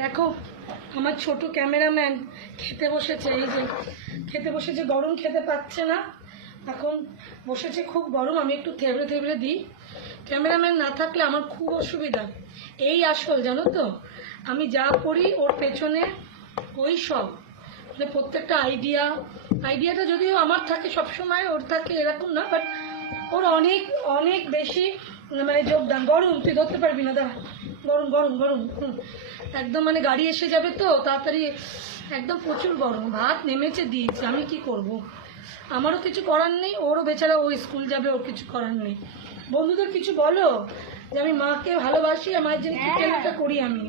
দেখো আমার ছোট ক্যামেরাম্যান খেতে বসেছে, এই যে খেতে বসেছে, গরম খেতে পাচ্ছে না, এখন বসেছে, খুব গরম। আমি একটু থেবড়ে থেবড়ে দিই, ক্যামেরাম্যান না থাকলে আমার খুব অসুবিধা। এই আসল জানো তো, আমি যা করি ওর পেছনে ওই সব, মানে প্রত্যেকটা আইডিয়াটা যদিও আমার থাকে সবসময়, ওর থাকে এরকম না, বাট ওর অনেক অনেক বেশি মানে যোগদান। গরম, তুই ধরতে পারবি না, দাঁড়া, গরম গরম গরম একদম, মানে গাড়ি এসে যাবে তো তাড়াতাড়ি, একদম প্রচুর গরম। ভাত নেমেছে, দিয়েছে, আমি কি করব, আমারও কিছু করার নেই, ওরও বেচারা, ও স্কুল যাবে, ওর কিছু করার নেই। বন্ধুদের কিছু বলো যে আমি মাকে ভালোবাসি, আমার জন্য কি কেনাটা করি, আমি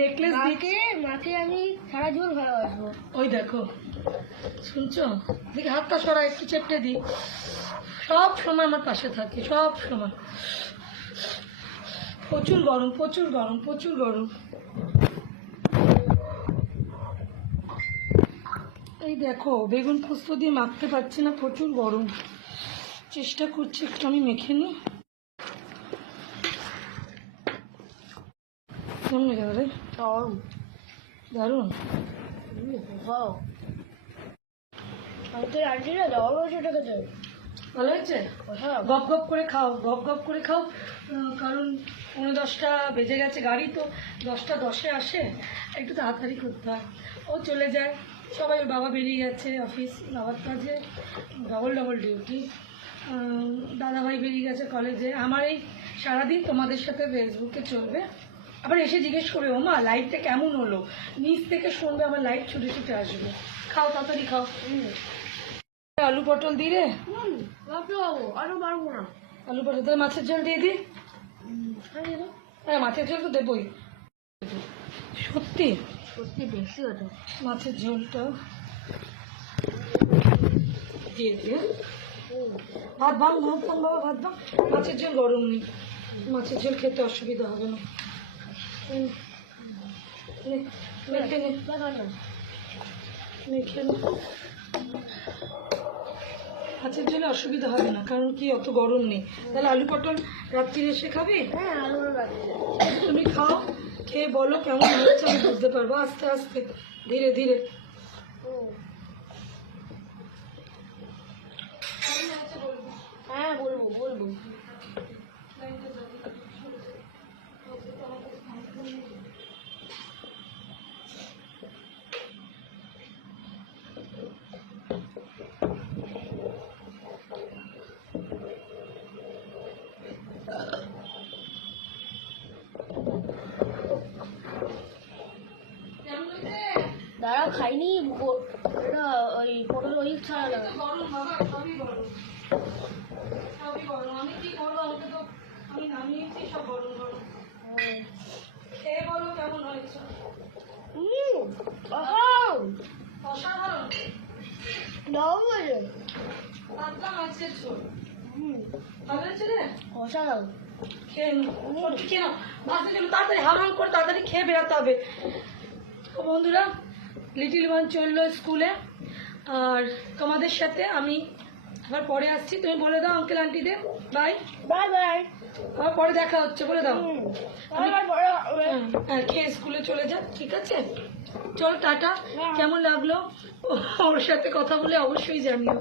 নেকলেস দিকে মাকে আমি সারা জীবন ভালোবাসবো। ওই দেখো, শুনছো, দেখি হাতটা সরা, একটু চেপটে দিই, সব সময় আমার পাশে থাকে, সব সময়। প্রচুর গরম, প্রচুর গরম, প্রচুর গরম। এই দেখো বেগুন পোস্ত দিয়ে মাখতে পারছি না, প্রচুর গরম। চেষ্টা করছি একটু আমি মেখে নিই। কেমন লেগে রে? দারুণ দারুণ। আমি তো আনছি না, দারুণ হয়েছে, এটা খেতে ভালো হয়েছে? গপ গপ করে খাও, গপ গপ করে খাও, কারণ 9:10 বেজে গেছে, গাড়ি তো 10:10 আসে, একটু তাড়াতাড়ি করতে হয়। ও চলে যায়, সবাই, ওর বাবা বেরিয়ে গেছে অফিস, বাবার কাজে ডবল ডবল ডিউটি, দাদাভাই বেরিয়ে গেছে কলেজে। আমার এই সারাদিন তোমাদের সাথে ফেসবুকে চলবে, আবার এসে জিজ্ঞেস করবে ওমা লাইভটা কেমন হলো, নিচ থেকে শুনবে, আমার লাইভ ছুটে ছুটে আসবে। খাও, তাড়াতাড়ি খাও। আলু পটল দি রে, আরো পারবো না। আলু পটল, তাহলে মাছের ঝোল দিয়ে দি। হ্যাঁ, মাছের ঝোল তো দেবই, সত্যি সত্যি বেশি হতো মাছের ঝোলটা দিয়ে দিয়ে। ভাত ভাঙ, ভাত ভাঙ বাবা, ভাত ভাঙ, মাছের ঝোল গরম নেই, মাছের ঝোল খেতে অসুবিধা হবে না। মেখে নে, মেখে নে, মাছের ঝোলে অসুবিধা হবে না, কারণ কি অত গরম নেই। তাহলে আলু পটল রাত্রি এসে খাবি? হ্যাঁ, আলু তুমি খাও, খেয়ে বলো কেমন হচ্ছে, আমি বুঝতে পারবো আস্তে আস্তে, ধীরে ধীরে। হ্যাঁ, বলবো বলবো। দাঁড়া, খাইনি, এটা ওই পটল ওই ছাড়া লাগা। গরম বাবা, সবই গরম, সবই গরম। আমি কি করবো, আমাকে তো আমি নামিয়েছি, সব গরম গরম। খেয়ে বলো কেমন হয়েছে। অসাধারণ, দারুণ হয়েছে। পাতলা মাছের ঝোল, ভালো হয়েছে রে, অসাধারণ। খেয়ে নাও, খেয়ে নাও, মাছের ঝোল তাড়াতাড়ি হামাম করে তাড়াতাড়ি খেয়ে বেরোতে হবে। তো বন্ধুরা, লিটিল ওয়ান চললো স্কুলে, আর তোমাদের সাথে আমি আবার পরে আসছি। তুমি বলে দাও আঙ্কেল আন্টিদের বাই বাই বাই, আবার পরে দেখা হচ্ছে, বলে দাও। হ্যাঁ, হ্যাঁ, খেয়ে স্কুলে চলে যা, ঠিক আছে, চল টাটা। কেমন লাগলো ওর সাথে কথা বলে অবশ্যই জানিও।